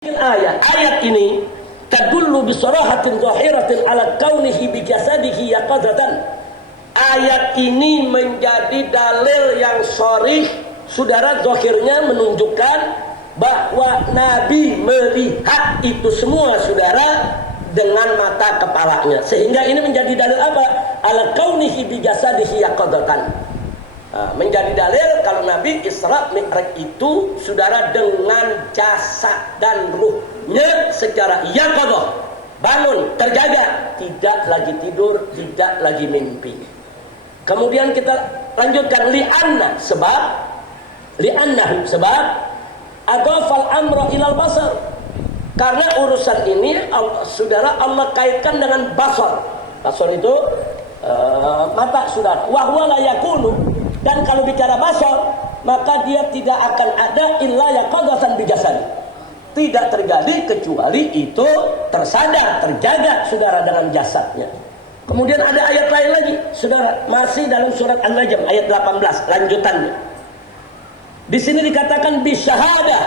Ayat ini tadullu bisarahatin zahiratin ala kaunihi bijasadihi yaqadatan. Ayat ini menjadi dalil yang sharih, saudara, zahirnya menunjukkan bahwa Nabi melihat itu semua, saudara, dengan mata kepalanya. Sehingga ini menjadi dalil apa? Ala kaunihi bijasadihi yaqadatan. Menjadi dalil kalau Nabi Isra Mi'raj itu, saudara, dengan jasad dan ruhnya secara yaqadah, bangun, terjaga, tidak lagi tidur, tidak lagi mimpi. Kemudian kita lanjutkan sebab adafal amra ilal basar. Karena urusan ini saudara, Allah kaitkan dengan basar. Basar itu mata, saudara. Wa huwa la yakunu. Dan kalau bicara basar, maka dia tidak akan ada illa yaqadatan bijasad. Tidak terjadi kecuali itu tersadar, terjaga, saudara, dengan jasadnya. Kemudian ada ayat lain lagi, saudara, masih dalam surat An-Najm ayat 18, lanjutannya. Di sini dikatakan bisyahadah,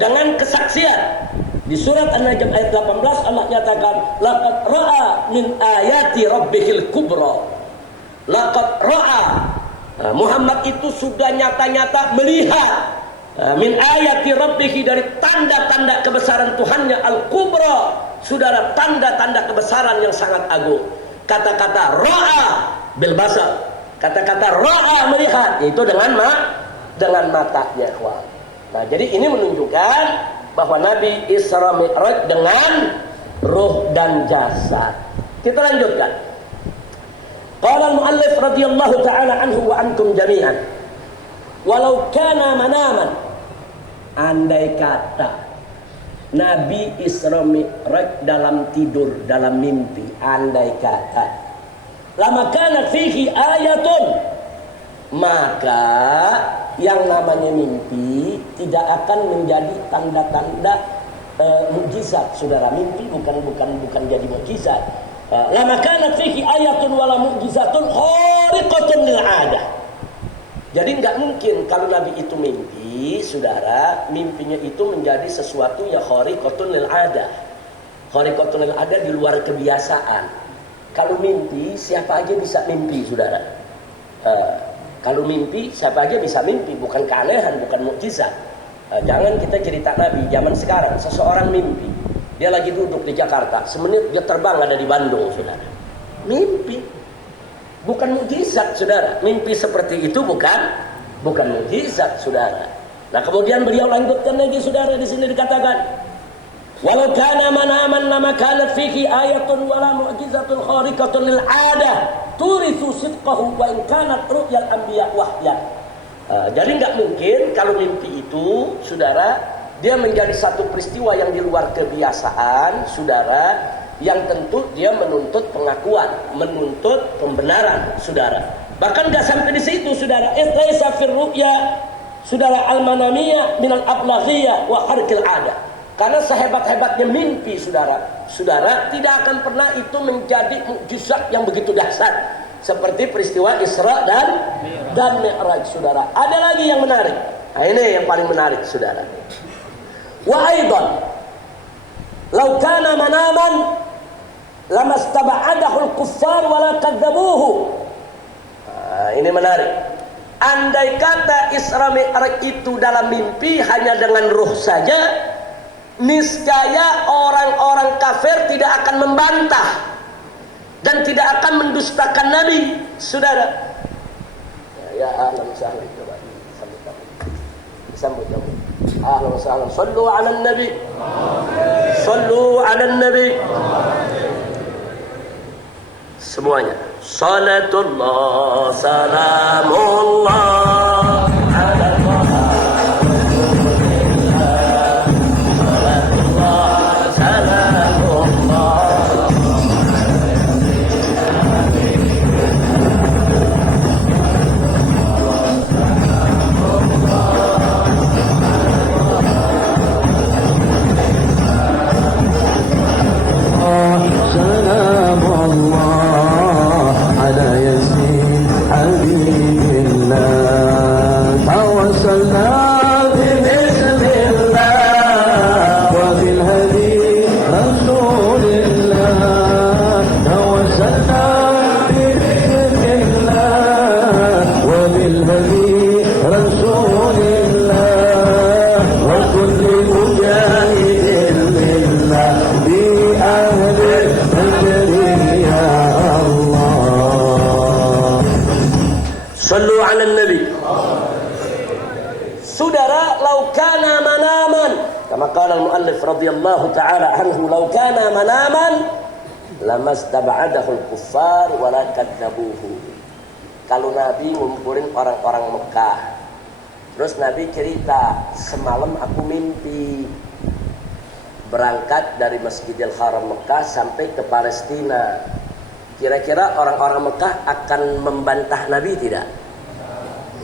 dengan kesaksian. Di surat An-Najm ayat 18 Allah nyatakan laqad ra'a min ayati rabbihil kubra. Laqad ra'a, Muhammad itu sudah nyata-nyata melihat min ayati rabbihi, dari tanda-tanda kebesaran Tuhannya, al-kubra, saudara, tanda-tanda kebesaran yang sangat agung. Kata-kata ra'a bil basar, kata-kata ra'a melihat, yaitu dengan matanya. Nah, jadi ini menunjukkan bahwa Nabi Isra Mi'raj dengan ruh dan jasad. Kita lanjutkan. Qala al-muallif radhiyallahu ta'ala anhu wa antum jami'an. Walau kana manaman, andai kata Nabi Isra Mi'raj dalam tidur, dalam mimpi, andai kata, lama kana fihi ayatun, maka yang namanya mimpi tidak akan menjadi tanda-tanda mukjizat, saudara. Mimpi bukan jadi mukjizat. Lama kana fihi ayatun wala mu'jizatun khariqatun lil 'adah. Jadi enggak mungkin kalau Nabi itu mimpi, saudara, mimpinya itu menjadi sesuatu yang khariqatun lil 'adah. Khariqatun lil 'adah, di luar kebiasaan. Kalau mimpi, siapa aja bisa mimpi, saudara. Kalau mimpi, siapa aja bisa mimpi, bukan keanehan, bukan mukjizat. Jangan kita cerita Nabi zaman sekarang, seseorang mimpi. Dia lagi duduk di Jakarta, semenit dia terbang ada di Bandung, saudara. Mimpi, bukan mukjizat, saudara. Mimpi seperti itu bukan mukjizat, saudara. Nah, kemudian beliau lanjutkan lagi, saudara, di sini dikatakan, walau kana manaman lama kanat fihi ayatun wala mu'jizatun khariqatun lil 'adah turithu sidqahu wa in kanat ru'yal anbiya wahyan. Jadi enggak mungkin kalau mimpi itu, saudara, dia menjadi satu peristiwa yang di luar kebiasaan, saudara, yang tentu dia menuntut pengakuan, menuntut pembenaran, saudara. Bahkan gak sampai di situ, saudara. Laisa fir ru'ya, saudara, al-manamiyah minal ablaghiyah wa harqil 'ada. Karena sehebat-hebatnya mimpi, saudara, tidak akan pernah itu menjadi mukjizat yang begitu dahsyat seperti peristiwa Isra dan Mi'raj, saudara. Ada lagi yang menarik. Nah, ini yang paling menarik, saudara. Wa aidan law kana manaman lamastaba'adahu al-kuffar wa la kadzabuhu. Ini menarik. Andai kata Isra Mi'raj itu dalam mimpi hanya dengan ruh saja, niscaya orang-orang kafir tidak akan membantah dan tidak akan mendustakan Nabi, saudara. Ya ahlan sahlan, coba disambut. Ahlan wa sahlan. Sallu 'alan nabi. Sallu 'alan nabi. Semuanya. Salatullah salamullah ala Salamullah ala yasin habibillah. Kama qala al-muallif radhiyallahu ta'ala anhu, "Law kana manaman lamastab'adahu al-kuffar wa la kadzabuhu." Kalau Nabi ngumpulin orang-orang Mekah, terus Nabi cerita, "Semalam aku mimpi berangkat dari Masjidil Haram Mekah sampai ke Palestina." Kira-kira orang-orang Mekah akan membantah Nabi tidak?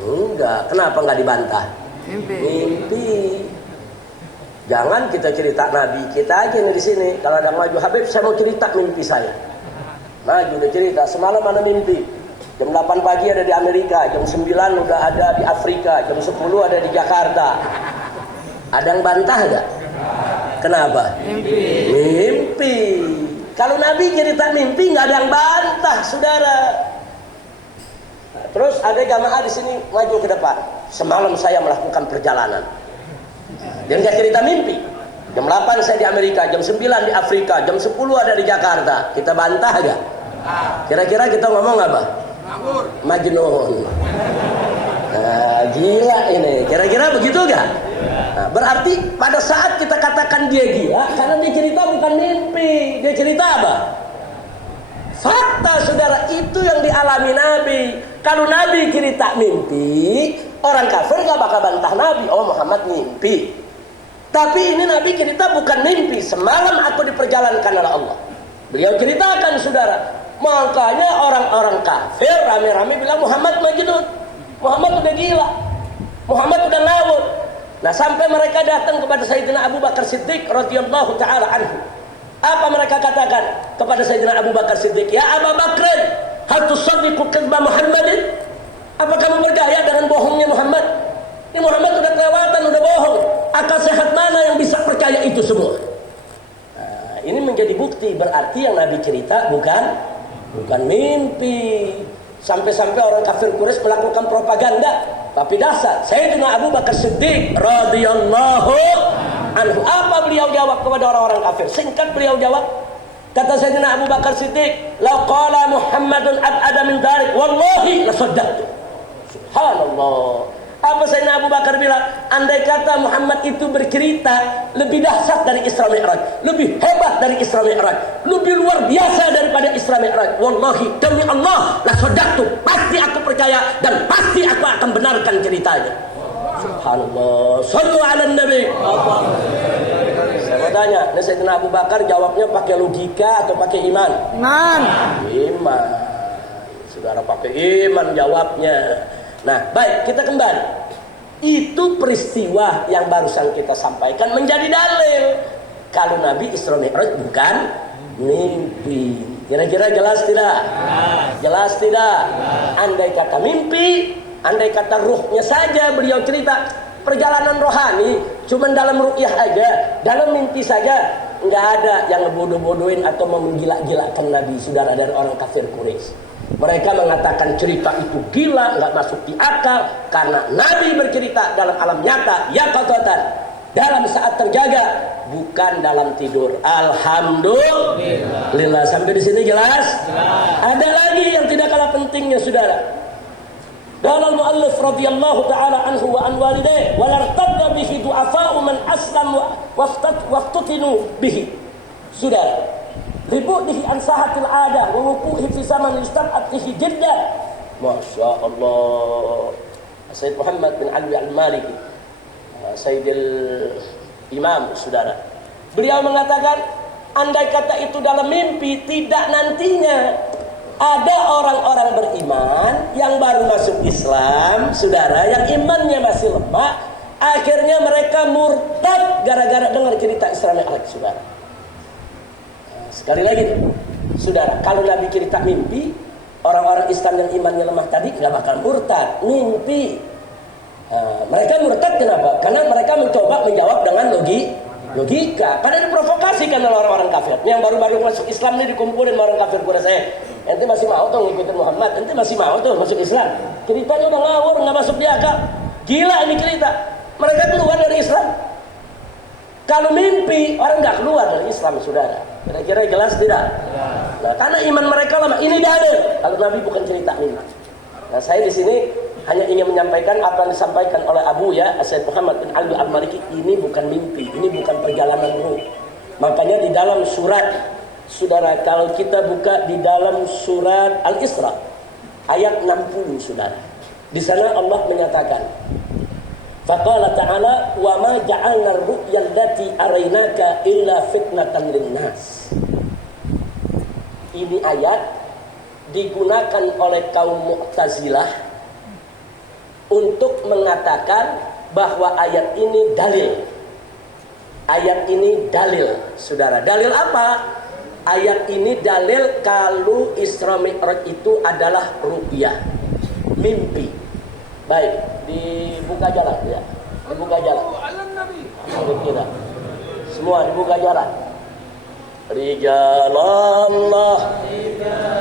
Enggak. Kenapa enggak dibantah? Mimpi. Jangan kita cerita Nabi kita aja nih di sini. Kalau ada maju, "Habib, saya mau cerita mimpi saya." Maju udah cerita, "Semalam ada mimpi. Jam 8 pagi ada di Amerika, jam 9 udah ada di Afrika, jam 10 ada di Jakarta." Ada yang bantah enggak? Kenapa? Mimpi. Kalau Nabi cerita mimpi nggak ada yang bantah, saudara. Nah, terus ada jamaah di sini maju ke depan. "Semalam saya melakukan perjalanan." Dia nggak cerita mimpi. Jam 8 saya di Amerika, jam 9 di Afrika, jam 10 ada di Jakarta. Kita bantah nggak? Kira-kira kita ngomong apa? Majnun. Nah, gila ini. Kira-kira begitu nggak? Nah, berarti pada saat kita katakan dia gila, karena dia cerita bukan mimpi. Dia cerita apa? Fakta, saudara. Itu yang dialami Nabi. Kalau Nabi cerita mimpi, orang kafir gak bakal bantah Nabi. "Oh, Muhammad mimpi." Tapi ini Nabi cerita bukan mimpi. "Semalam aku diperjalankan oleh Allah." Beliau ceritakan, saudara. Makanya orang-orang kafir rame-rame bilang Muhammad majnun, Muhammad udah gila, Muhammad udah ngawur. Nah, sampai mereka datang kepada Sayyidina Abu Bakar Siddiq radhiyallahu taala anhu. Apa mereka katakan kepada Sayyidina Abu Bakar Siddiq? "Ya Abu Bakr, hal tusaddiqu kadba Muhammadin?" Apa kamu percaya dengan bohongnya Muhammad? Ini Muhammad udah kelewatan, udah bohong. Akal sehat mana yang bisa percaya itu semua? Nah, ini menjadi bukti berarti yang Nabi cerita bukan mimpi. Sampai-sampai orang kafir Quraisy melakukan propaganda. Tapi dasar Sayyidina Abu Bakar Siddiq radhiyallahu anhu, apa beliau jawab kepada orang-orang kafir? Singkat beliau jawab, kata Sayyidina Abu Bakar Siddiq, "Law qala Muhammadun ab'ada min dzalik, wallahi la saddaqtu." Subhanallah. Apa Sayyidina Abu Bakar bilang? Andai kata Muhammad itu bercerita lebih dahsyat dari Isra Mi'raj, lebih hebat dari Isra Mi'raj, lebih luar biasa daripada Isra Mi'raj, wallahi, demi Allah, la saddaqtu, pasti aku percaya dan pasti aku akan benarkan ceritanya. Subhanallah. Shallu ala Nabi. Saya mau tanya, ini Sayyidina Abu Bakar jawabnya pakai logika atau pakai iman? Iman. Saudara pakai iman jawabnya. Nah, baik, kita kembali. Itu peristiwa yang barusan kita sampaikan menjadi dalil kalau Nabi Isra Mi'raj bukan mimpi. Kira-kira jelas tidak? Jelas tidak? Andai kata mimpi, andai kata ruhnya saja beliau cerita perjalanan rohani, cuman dalam ru'yah aja, dalam mimpi saja, nggak ada yang ngebodoh-bodohin atau menggila-gilakan Nabi, saudara, dari orang kafir Quraisy. Mereka mengatakan cerita itu gila, nggak masuk di akal, karena Nabi bercerita dalam alam nyata, yaqadzatan, dalam saat terjaga, bukan dalam tidur. Alhamdulillah. Sampai di sini jelas? Ada lagi yang tidak kalah pentingnya, saudara. Dalam muallif radhiyallahu taala anhu wa an walidayhi, walartadda bihi du'afa'u man aslam waftutinu bihi. Saudara, ribu'dihi an sahatil adah wa wuquhi fi zaman istab'atihi jiddah. Masya Allah. Sayyid Muhammad bin Ali al-Maliki, Sayyidil Imam, saudara, beliau mengatakan, andai kata itu dalam mimpi, tidak nantinya ada orang-orang beriman yang baru masuk Islam, saudara, yang imannya masih lemah, akhirnya mereka murtad gara-gara dengar cerita Isra Mi'raj, saudara. Sekali lagi, saudara, kalau Nabi cerita mimpi, orang-orang Islam yang imannya lemah tadi nggak bakal murtad, mimpi. Mereka murtad kenapa? Karena mereka mencoba menjawab dengan logika. Karena diprovokasikan oleh orang-orang kafir. Yang baru-baru masuk Islam ini dikumpulin orang kafir Quraisy. Ente masih mau tuh ngikutin Muhammad? Ente masih mau tuh masuk Islam? Ceritanya udah ngawur, nggak masuk di akal. Gila ini cerita. Mereka keluar dari Islam. Kalau mimpi, orang nggak keluar dari Islam, saudara. Kira-kira jelas tidak? Nah, karena iman mereka lemah. Ini dalil kalau Nabi bukan cerita mimpi. Nah, saya di sini hanya ingin menyampaikan apa yang disampaikan oleh Abu ya Sayyid Muhammad bin Ali Al-Maliki. Ini bukan mimpi, ini bukan perjalanan ruh. Makanya di dalam surat, saudara, kalau kita buka di dalam surat Al-Isra ayat 60, saudara, di sana Allah menyatakan, faqala ta'ala wa ma ja'alna ar-ru'ya allati araynaka illa fitnatan lin-nas. Ini ayat digunakan oleh kaum Mu'tazilah untuk mengatakan bahwa ayat ini dalil. Ayat ini dalil, saudara. Dalil apa? Ayat ini dalil kalau Isra Mi'raj itu adalah ru'yah, mimpi. Baik, dibuka jalan ya. Dibuka jalan. Alhamdulillah. Semua dibuka jalan. Rijalallah.